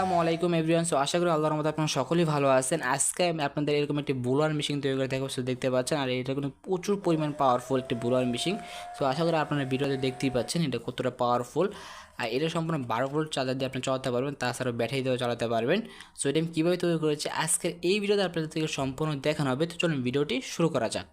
আসসালামু আলাইকুম everyone. So আশা করি আল্লাহর রহমতে আপনারা সকলেই ভালো আছেন। আজকে আমি আপনাদের এরকম একটি ব্লোয়ার মেশিন তৈরি করে দেখাবো। সো দেখতে পাচ্ছেন, আর এটা কিন্তু প্রচুর পরিমাণ পাওয়ারফুল একটি ব্লোয়ার মেশিন। সো আশা করি আপনারা ভিডিওতে দেখতেই পাচ্ছেন এটা কতটা পাওয়ারফুল। আর এটা সম্পূর্ণ 12 ভোল্ট চার্জার দিয়ে আপনি চালাতে পারবেন, তাছাড়া ব্যাটারি দিয়েও চালাতে পারবেন। সো এটা আমি কীভাবে তৈরি করেছি আজকের এই ভিডিওতে আপনাদের থেকে সম্পূর্ণ দেখানো হবে। তো চলুন ভিডিওটি শুরু করা যাক।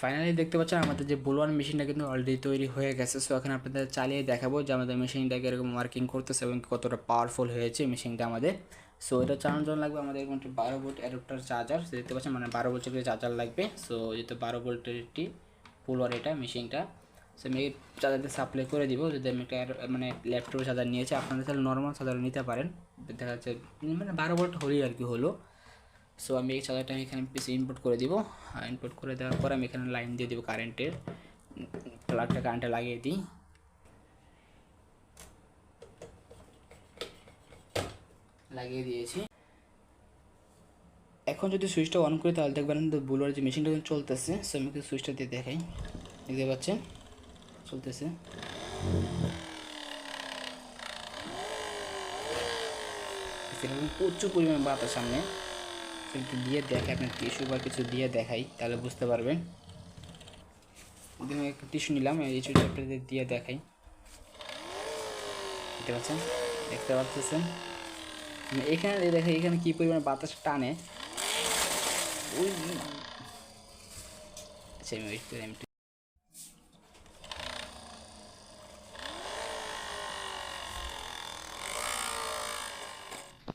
ফাইনালি দেখতে পাচ্ছেন আমাদের যে ব্লোয়ার মেশিনটা কিন্তু অলরেডি তৈরি হয়ে গেছে। সো এখন আপনাদের চালিয়ে দেখাবো যে আমাদের মেশিনটাকে এরকম ওয়ার্কিং করতেছে এবং কতটা পাওয়ারফুল হয়েছে মেশিনটা আমাদের। সো এটা চালানোর জন্য লাগবে আমাদের এরকম একটি 12 ভোল্ট অ্যাডাপ্টার চার্জার, দেখতে পাচ্ছেন মানে 12 ভোল্টের চার্জার লাগবে। সো যেহেতু 12 ভোল্টের একটি ব্লোয়ার এটা মেশিনটা, সো আমি এই চার্জারটা সাপ্লাই করে দিব। যদি আমি একটা মানে ল্যাপটপের চার্জার নিয়েছি, আপনারা তাহলে নর্মাল চার্জার নিতে পারেন, দেখা যাচ্ছে মানে 12 ভোল্ট হলেই আর কি হলো। সো আমি এই চার্জারটা এখানে পিসি ইনপুট করে দিব। ইনপুট করে দেওয়ার পর আমি এখানে লাইন দিয়ে দিব কারেন্টের, প্লাগটা কারেন্টে লাগিয়ে দিই। লাগিয়ে দিয়েছি। এখন যদি সুইচটা অন করি তাহলে দেখবেন ব্লোয়ার যে মেশিনটা চলতেছে। সো আমি সুইচটা দিয়ে দেখাই, দেখতে পাচ্ছেন চলতেছে। প্রচুর পরিমাণে বাতাস সামনে, একটু দিয়ে দেখে আপনার টিস্যু বা কিছু দিয়ে দেখাই তাহলে বুঝতে পারবেন। আমি একটা টিস্যু নিলাম, এই টিস্যুটা আপনাদের দিয়ে দেখাই, দেখতে পাচ্ছেন, দেখতে পাচ্ছেন এখানে দেখেন এখানে কী পরিমাণে বাতাস টানে। ওই আচ্ছা আমি ওয়েট করি,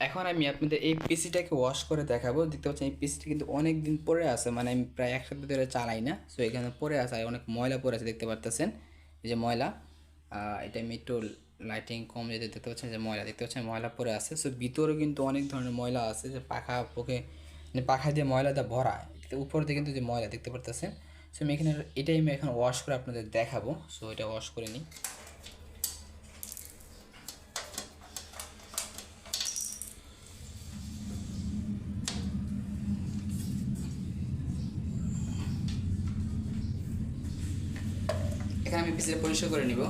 এখন আমি আপনাদের এই পিসিটাকে ওয়াশ করে দেখাবো। দেখতে পাচ্ছেন এই পিসিটা কিন্তু অনেক দিন পরে আছে, মানে আমি প্রায় এক সপ্তাহ ধরে চালাই না। সো এখানে পরে আছে, অনেক ময়লা পরে আছে, দেখতে পাচ্ছেন এই যে ময়লা। এটা আমি একটু লাইটিং কম যেতে দেখতে পাচ্ছেন যে ময়লা, দেখতে পাচ্ছেন ময়লা পরে আছে। সো ভিতরে কিন্তু অনেক ধরনের ময়লা আছে, যে পাখা পোকে পাখা দিয়ে ময়লাটা ভরা, উপর দিয়ে কিন্তু যে ময়লা দেখতে পাচ্ছেন। সো আমি এখানে এটাই আমি এখন ওয়াশ করে আপনাদের দেখাবো। সো এটা ওয়াশ করে নিই। এখানে আমি পিসিটা পরিষ্কার করে নিব।